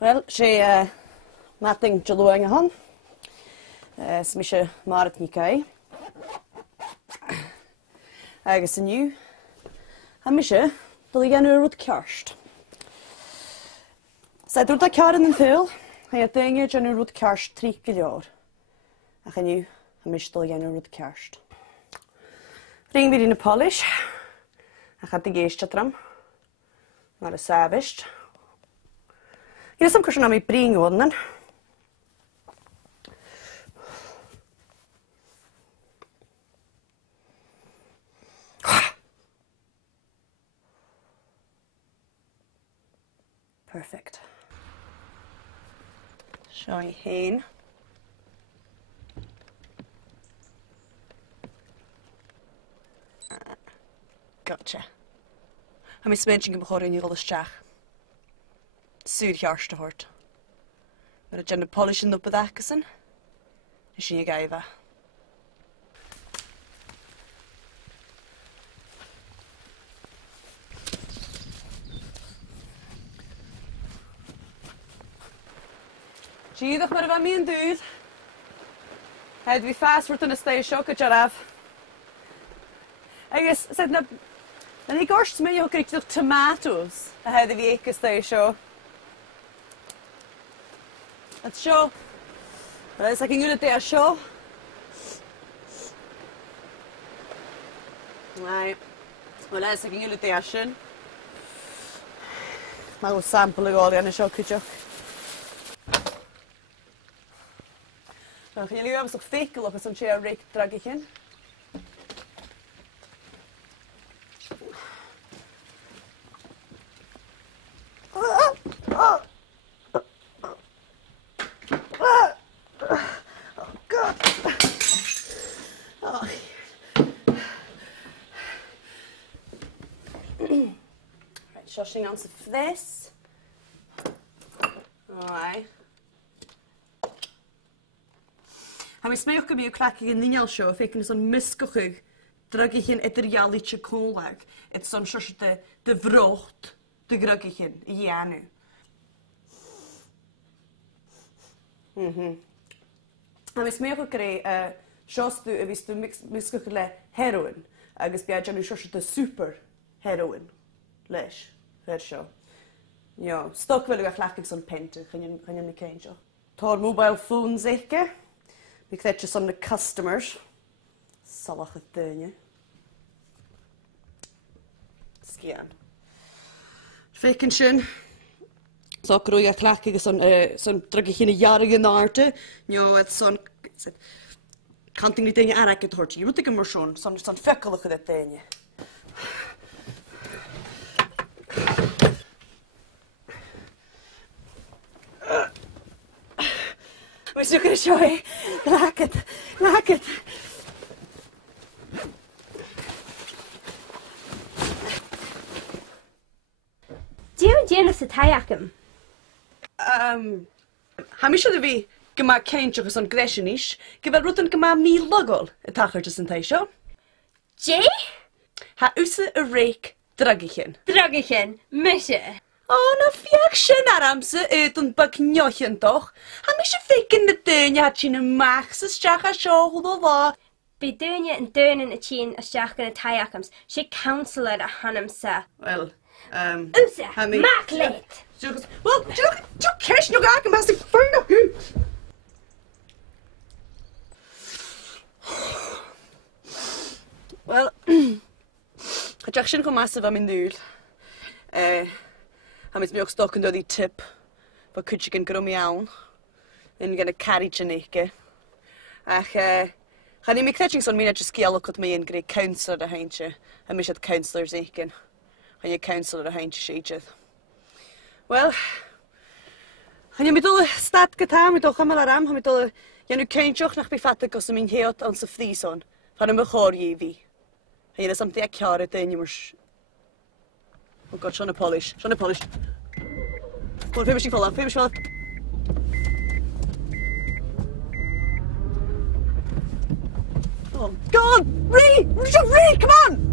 Wel, sé mating jaloing han. Smisje maart niet kai. Agus yn yw. Ha misje, dal ik nu rwyd kerst. Sa drwyd a karen yn ffil, ha ja dinge jan nu rwyd kerst 3 jaar. Ach yn yw, ha misje dal ik nu rwyd kerst. Ring weer in de polish. Ha gaat de geest tram. Naar de savist. Hier is some cushion on my bring on then. Perfect. Show you hen. Gotcha. I'm smenching him before I knew all this jack. Suur jarste hoort. Met het de polishing op het akkessen. Is je geiva. Zie je toch maar wat mij doet? Het wie fast wordt in de stay shock jaraf. Ik is zet na. En ik orst me je ook nog tomatoes. Het wie ik stay show. Het show. Wel is ik in jullie te show. Nee. Wel is ik in jullie te show. Maar we samplen al in de show kutje. Dan gaan jullie hebben zo'n fekel of zo'n chair rig drag ik in. Shushing on some this. Alright. Gaan we smijt ook een klakje in de show. Of ik zo'n miskochig. Drag ik in het realitje koollag. Het zo'n shush de vrocht. De drag ik in. Ja nu. Gaan we smijt ook een shows du wist du miskochig heroin. Agus bij jou shush de super heroin. Lesh. Show. Ja, stok wil ik graag zo'n pente. Kan je niet kijken? Tor mobile phone zeker. Ik krijg je zo'n customers. Zal ik het doen? Scan. Vacation. Zo krijg je graag zo'n druk je in de jaren naartoe. Ja, het zo'n kan ik niet dingen aanraken te horen. Je moet ik maar zo'n fekkelige dat dingen. We're still going to show you. Like it. Like it. Do you Janice the Tayakum? Hamish the V. Gama Kenchuk on Greshenish. Give a rotten Gama me logol. A tacher to Santaisho. Jay? Ha usse a rake. Dragichen. Dragichen. Misha. Oh, na fiach sin aramse uit een baknjochen toch? Ha mis je feken de deunje had je een maag, ze stjach a show hoe dat was. Bij deunje en deunen het chien a stjach in het Tayakums. She counselor de hanamsa. Wel, Oesa, maak leed. Wel, jo kesh nog akem als ik vuur nog u. Wel, het jach sin gemasse van mijn duur. Ham is mi ook stoken door die tip. Wat kun je gaan grommen aan? En gaan een carriage neken. Ach, ga niet meer kletching zo'n mina just giel ook het mee in grey counselor de heintje. En mis het counselor zeken. En je counselor de heintje scheetjes. Wel, ga je met alle stad gedaan, met alle gamma ram, met alle je nu keintje ook nog bevatten als ze mijn heelt aan zijn vlies aan. Van een begoor je wie. En je dat something ik jaren tegen je maar. Oh god, Sean polish. Sean polish. Come on, finishing fall off, finishing fall off. Oh god! Ree! Ree! Come on!